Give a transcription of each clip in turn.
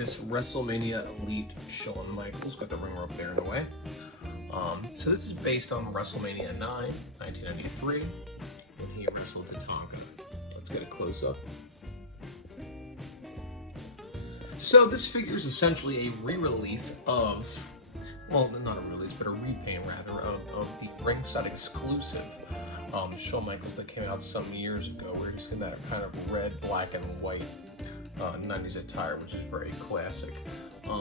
this WrestleMania Elite Shawn Michaels. Got the ringer up there in a way. So this is based on WrestleMania 9, 1993, when he wrestled Tatanka. Let's get a close-up. So this figure is essentially a re-release of, well, not a release, but a repaint rather, of the ringside exclusive Shawn Michaels that came out some years ago, where he's in that kind of red, black, and white 90s attire, which is very classic.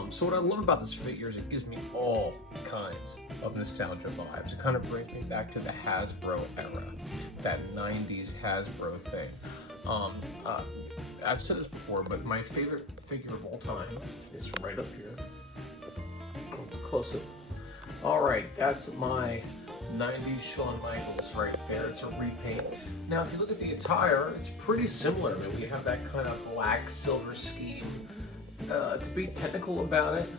So what I love about this figure is it gives me all kinds of nostalgia vibes. It kind of brings me back to the Hasbro era, that 90s Hasbro thing. I've said this before, but my favorite figure of all time is right up here. Let's close it. All right, that's my 90s Shawn Michaels right there. It's a repaint. Now, if you look at the attire, it's pretty similar. I mean, we have that kind of black silver scheme. To be technical about it,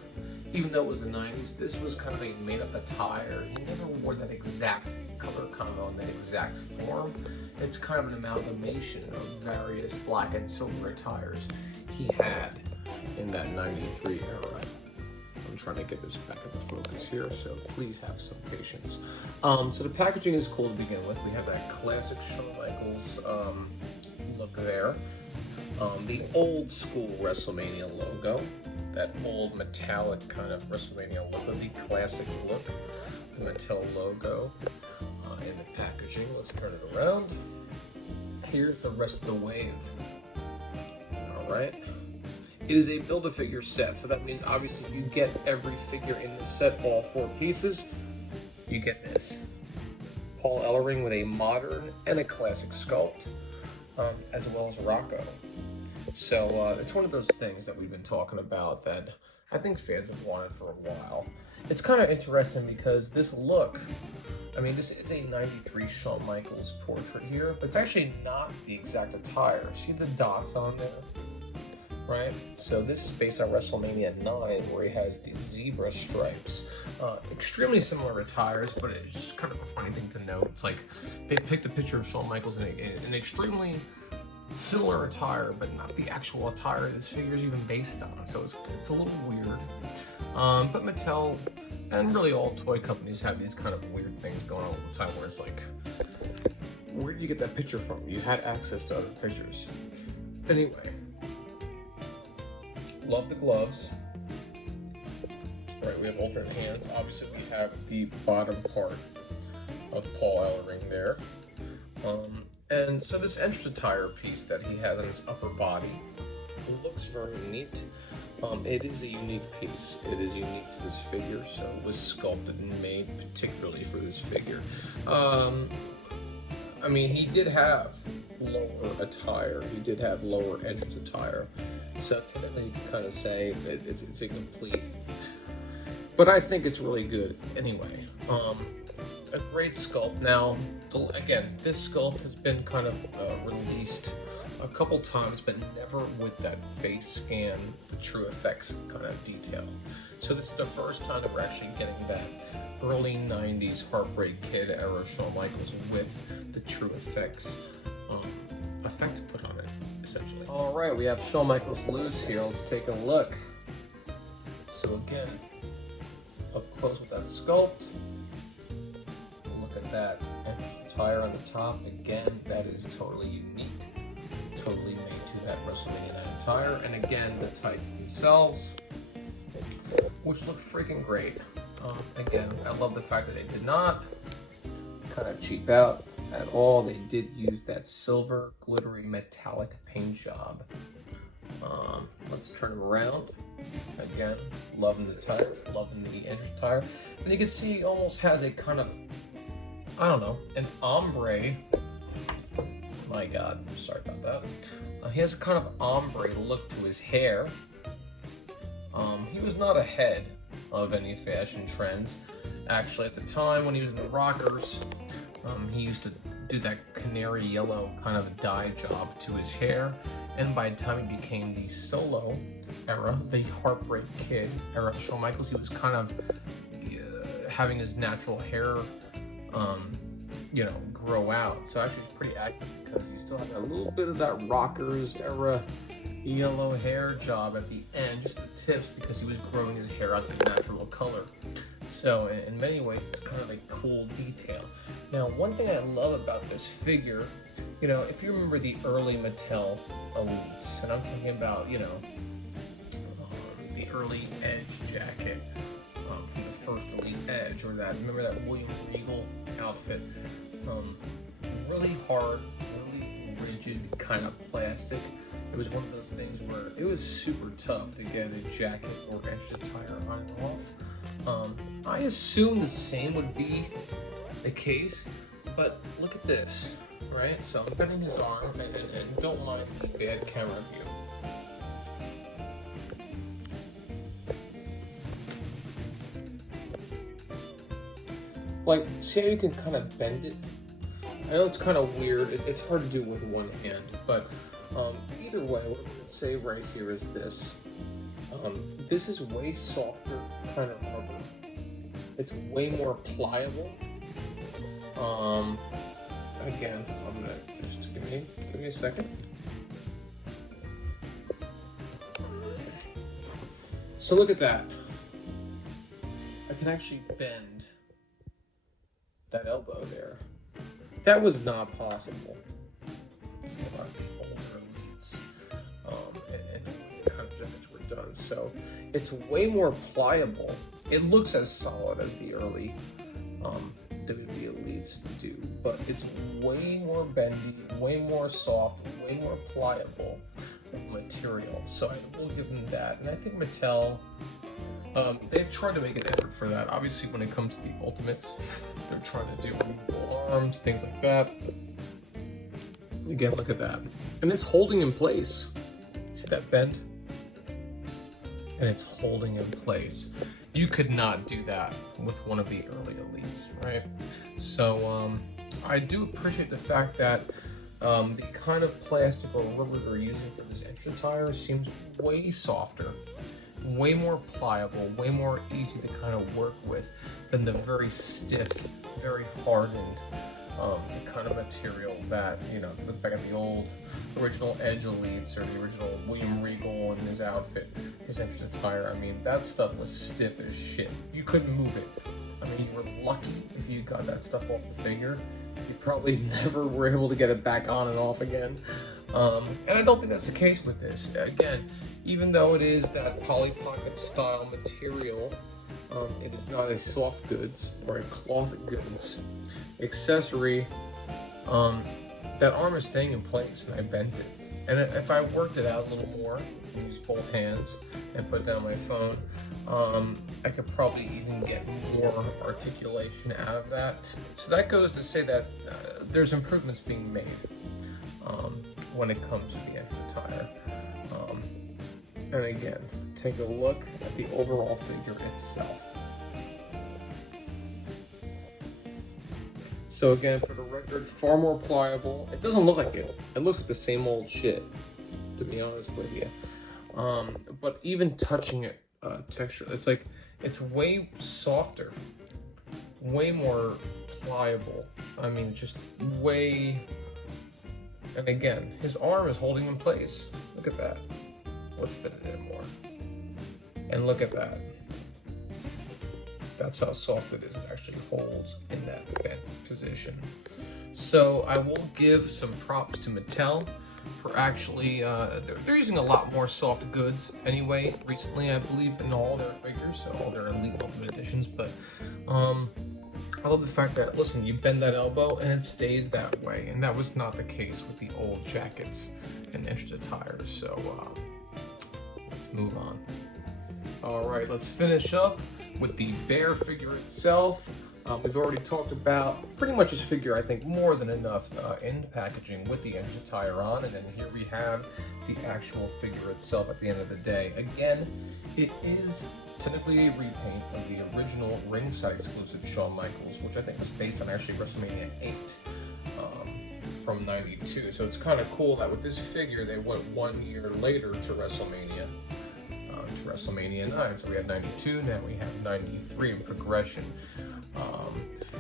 even though it was the 90s, this was kind of a made-up attire. He never wore that exact color combo in that exact form. It's kind of an amalgamation of various black and silver attires he had in that 93 era. I'm trying to get this back into focus here, so please have some patience. So the packaging is cool to begin with. We have that classic Shawn Michaels look there. The old school WrestleMania logo, that old metallic kind of WrestleMania logo, the classic look, the Mattel logo in the packaging. Let's turn it around. Here's the rest of the wave. All right. It is a Build-A-Figure set, so that means obviously if you get every figure in the set, all 4 pieces, you get this. Paul Ellering with a modern and a classic sculpt, as well as Rocco. So it's one of those things that we've been talking about that I think fans have wanted for a while. It's kind of interesting because this look, I mean, this is a 93 Shawn Michaels portrait here, but it's actually not the exact attire. See the dots on there? Right? So this is based on WrestleMania 9, where he has the zebra stripes. Extremely similar attires, but it's just kind of a funny thing to note. It's like they picked a picture of Shawn Michaels in an extremely similar attire, but not the actual attire this figure is even based on. So it's a little weird. But Mattel and really all toy companies have these kind of weird things going on all the time, where it's like, where did you get that picture from? You had access to other pictures. Anyway. Love the gloves. Right, we have alternate hands. Obviously, we have the bottom part of Paul Ellering there. And so this entrance attire piece that he has on his upper body looks very neat. It is a unique piece. It is unique to this figure, so it was sculpted and made particularly for this figure. I mean, he did have lower attire. He did have lower entrance attire. So technically you can kind of say that it's incomplete. But I think it's really good anyway. A great sculpt. Now, again, this sculpt has been kind of released a couple times, but never with that face scan, the true effects kind of detail. So this is the first time that we're actually getting that early 90s Heartbreak Kid era Shawn Michaels with the true effects effect put on it, essentially. All right, we have Shawn Michaels loose here. Let's take a look. So again, up close with that sculpt. Look at that attire on the top. Again, that is totally unique. Totally made to that WrestleMania 9 attire. And again, the tights themselves, which look freaking great. Again, I love the fact that they did not kind of cheap out at all. They did use that silver glittery metallic paint job. Let's turn them around. Again, loving the tights, loving the entrance attire. And you can see he almost has a kind of, I don't know, an ombre. My God, sorry about that. He has a kind of ombre look to his hair. He was not ahead of any fashion trends. Actually, at the time when he was in the Rockers, he used to do that canary yellow kind of dye job to his hair. And by the time he became the solo era, the Heartbreak Kid era of Shawn Michaels, he was kind of having his natural hair, grow out. So actually it's pretty accurate because you still have a little bit of that Rockers era yellow hair job at the end, just the tips, because he was growing his hair out to the natural color. So in many ways, it's kind of a cool detail. Now, one thing I love about this figure, you know, if you remember the early Mattel Elites, and I'm talking about, you know, the early Edge jacket from the first Elite Edge, or that, remember that William Regal outfit? Really hard, really rigid kind of plastic. It was one of those things where it was super tough to get a jacket or edge attire on and off. I assume the same would be the case, but look at this, right? So I'm bending his arm, and don't mind the bad camera view. Like, see how you can kind of bend it? I know it's kind of weird. It's hard to do with one hand, but either way, what I'm going to say right here is this. This is way softer kind of rubber. It's way more pliable. Again, I'm going to just give me a second. So look at that. I can actually bend that elbow there. That was not possible. And the kind of jackets were done. So it's way more pliable. It looks as solid as the early WWE Elites do, but it's way more bendy, way more soft, way more pliable of material. So I will give them that. And I think Mattel, they've tried to make an effort for that. Obviously, when it comes to the Ultimates, they're trying to do removable arms, things like that. Again, look at that. And it's holding in place. See that bend? And it's holding in place. You could not do that with one of the early Elites, right? So I do appreciate the fact that the kind of plastic or rubber they're using for this extra tire seems way softer, way more pliable, way more easy to kind of work with than the very stiff, very hardened kind of material that, you know, if you look back at the old original Edge Elites or the original William Regal and his outfit, his extra tire. I mean, that stuff was stiff as shit. You couldn't move it. I mean, you were lucky if you got that stuff off the figure. You probably never were able to get it back on and off again. And I don't think that's the case with this. Again, even though it is that Polly Pocket style material, it is not a soft goods or a cloth goods accessory. That arm is staying in place, and I bent it. And if I worked it out a little more, use both hands and put down my phone, I could probably even get more articulation out of that. So that goes to say that there's improvements being made when it comes to the extra tire. And again, take a look at the overall figure itself. So again, for the record, far more pliable. It doesn't look like it. It looks like the same old shit, to be honest with you. But even touching it, texture, it's way softer, way more pliable. I mean, just way. And again, his arm is holding in place. Look at that. Let's bend it in more. And look at that. That's how soft it is. It actually holds in that bent position. So I will give some props to Mattel for actually, they're using a lot more soft goods anyway recently, I believe, in all their figures, so all their Elite Ultimate Editions. But I love the fact that, listen, you bend that elbow and it stays that way, and that was not the case with the old jackets and extra tires. So let's move on. All right, let's finish up with the bear figure itself. We've already talked about pretty much his figure, I think, more than enough in packaging with the extra tire on, and then here we have the actual figure itself at the end of the day. Again, it is technically a repaint of the original ringside exclusive Shawn Michaels, which I think was based on actually WrestleMania 8 from '92. So it's kind of cool that with this figure, they went 1 year later to WrestleMania. To WrestleMania 9. So we had 92, now we have 93 in progression.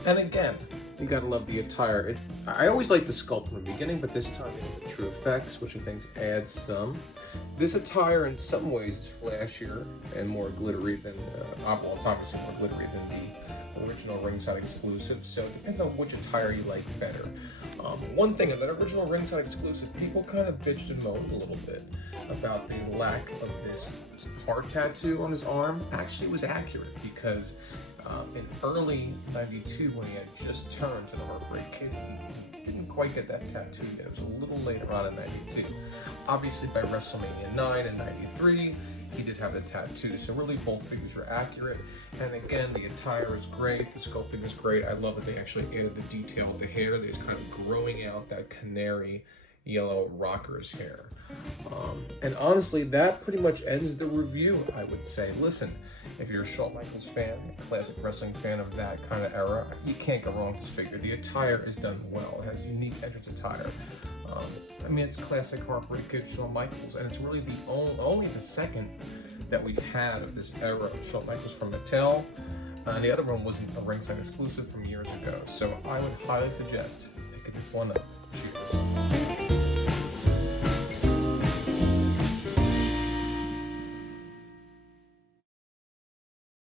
And again, You gotta love the attire. I always like the sculpt in the beginning, but this time they have the true effects, which I think adds some. This attire in some ways is flashier and more glittery than, well, it's obviously more glittery than the original ringside exclusive, so it depends on which attire you like better. One thing, of that original ringside exclusive, people kind of bitched and moaned a little bit about the lack of this heart tattoo on his arm. Actually, it was accurate because in early '92, when he had just turned to the Heartbreak Kid, he didn't quite get that tattoo yet. It was a little later on in '92. Obviously, by WrestleMania 9 and '93, he did have the tattoo. So really, both figures are accurate. And again, the attire is great. The sculpting is great. I love that they actually added the detail of the hair. They're just kind of growing out that canary yellow rocker's hair. And honestly, that pretty much ends the review, I would say. Listen, if you're a Shawn Michaels fan, a classic wrestling fan of that kind of era, you can't go wrong with this figure. The attire is done well. It has unique entrance attire. I mean, it's classic Heartbreak Kid Shawn Michaels, and it's really the only the second that we've had of this era of Shawn Michaels from Mattel. And the other one wasn't a ringside exclusive from years ago. So I would highly suggest picking this one up. Cheers.